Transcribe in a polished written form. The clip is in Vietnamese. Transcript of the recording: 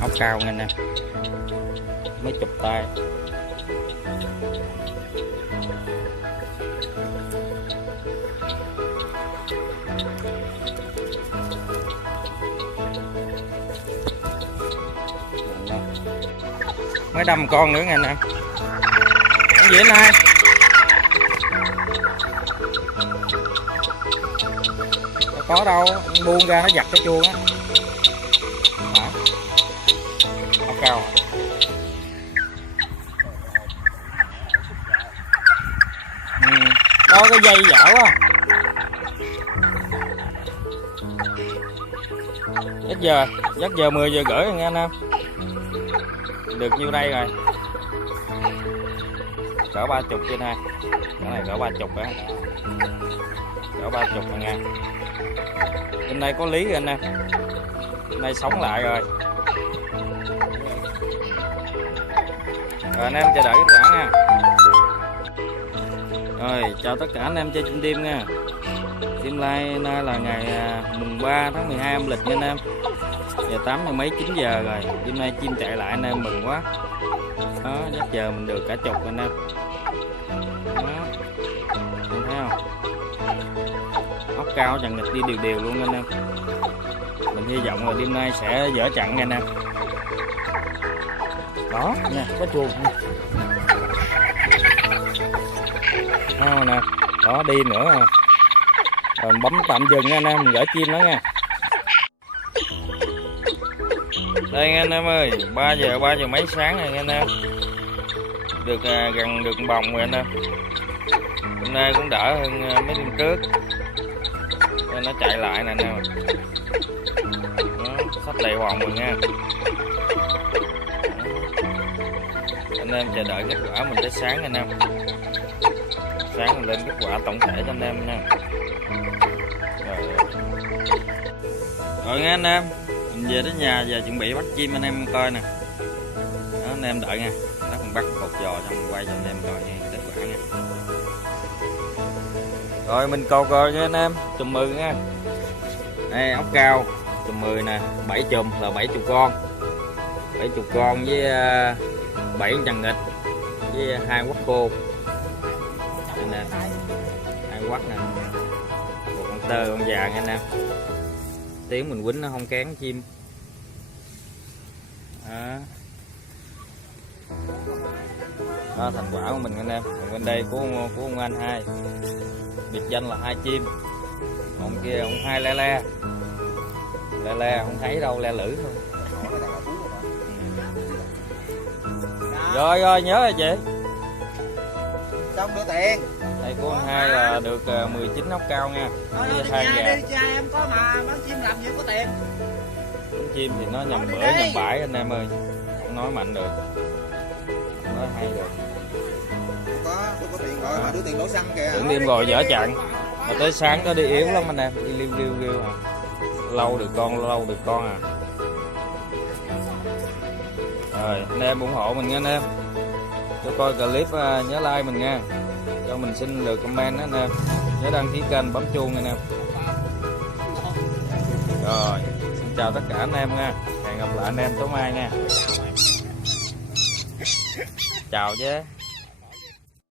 Ốc cao nghe nè, mấy chục tay. Mới đâm con nữa nghe nè. Cái gì này? Có đâu, buông ra nó giật cái chuông á. Ốc cao. Đó cái dây dở quá. Giấc giờ 10 giờ rưỡi rồi nghe anh em. Được nhiêu đây rồi? Cỡ 30 trên ha. Cái này cỡ 30 á. Cỡ 30 rồi nha. Bên đây có lý rồi anh em. Bên đây sống lại rồi. Rồi anh em chờ đợi kết quả nha. Rồi chào tất cả anh em chơi chim đêm nha. Đêm nay là ngày mùng 3 tháng 12 âm lịch nha anh em. Giờ 8 giờ mấy 9 giờ rồi. Đêm nay chim chạy lại anh em mừng quá. Đó, chắc giờ mình được cả chục anh em. Đó. Em thấy không? Ốc cao chằng nghịch đi đều luôn anh em. Mình hy vọng là đêm nay sẽ dở chặn nha anh em. Đó nha, có chuồng nè. Đó đi nữa nè. Rồi bấm tạm dừng nha anh em, mình gửi chim đó nha. Đây nghe anh em ơi, 3 giờ mấy sáng rồi nghe anh em. Được gần được bồng rồi anh em. Hôm nay cũng đỡ hơn mấy đêm trước. Nên nó chạy lại nè anh em. Đó, sắp đầy bồng rồi nha. Anh em chờ đợi kết quả mình tới sáng anh em. Sáng mình lên kết quả tổng thể cho anh em nha. Rồi nghe anh em, mình về đến nhà giờ chuẩn bị bắt chim anh em coi nè. Đó, anh em đợi nha. Đó, mình bắt cột giò xong mình quay cho anh em coi nha, kết quả nha. Rồi mình cột rồi nha anh em, chùm 10 nha. Đây ốc cao chùm 10 nè, 7 chùm là 70 con. 70 con với 7 chằng nghịch với 2 quắc khô. Đây nè. 2 quắc nè. Một con tơ con già nha anh em. Tiếng mình quýnh nó không kén chim. Đó, thành quả của mình anh em. Còn bên đây của ông anh hai, biệt danh là hai chim. Còn kia ông hai le le không thấy đâu, le lử thôi. Rồi nhớ rồi chị. Xong đưa tiền. Đây của anh hai là được 19 ốc cao nha. Đi nhà đi, cha em có mà bán chim làm gì có tiền. Bán chim thì nó nhầm bữa nhầm bãi anh em ơi. Không nói mạnh được. Nói hay được. Có tiền rồi mà đưa tiền đổ xăng kìa. Tưởng đêm rồi dở chặn. Mà tới sáng nó đi yếu lắm anh em, đi liêu à. Lâu được con à. Rồi anh em ủng hộ mình nha anh em. Cho coi clip nhớ like mình nha. Cho mình xin được comment đó anh em. Nhớ đăng ký kênh, bấm chuông nha anh em. Rồi xin chào tất cả anh em nha. Hẹn gặp lại anh em tối mai nha. Chào chứ.